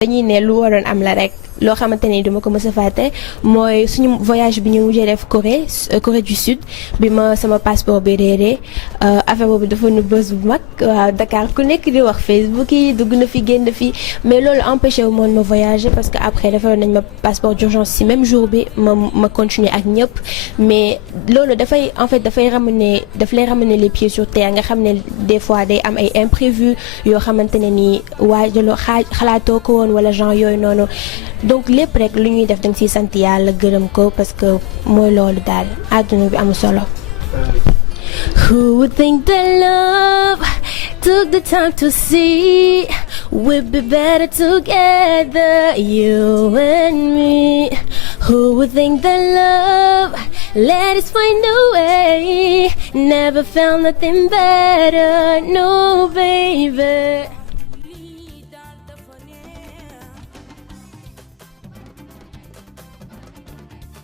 dañuy ne lu waroon am la rek loo xamante ni duma ko mës a fàtte mooy suñu voyage bi ñu mujjee def Corée du Sud bi ma sama passeport bi réeree affaire boobu dafa nu bës bu mag waaw Dakar ku nekk di wax Facebook yi dugg na fi génn fi mais loolu empêché wu moon ma voyager parce que après dafa nañ ma passeport d'urgence ci même jour bi ma continuer ak ñëpp mais loolu dafay en fait daf lay ramener les pieds sur terre nga xam ne des fois day am ay imprévus yoo xamante ne nii waajaloo xalaatoo ko woon wala genre yooyu noonu donc lépp rek lu ñuy def da nga ciy sant yàlla gërëm ko parce que mooy loolu daal àdduna bi am solo. Who would think that love took the time to see we'd be better together, you and me? Who would think that love let us find a way? Never found nothing better, no baby.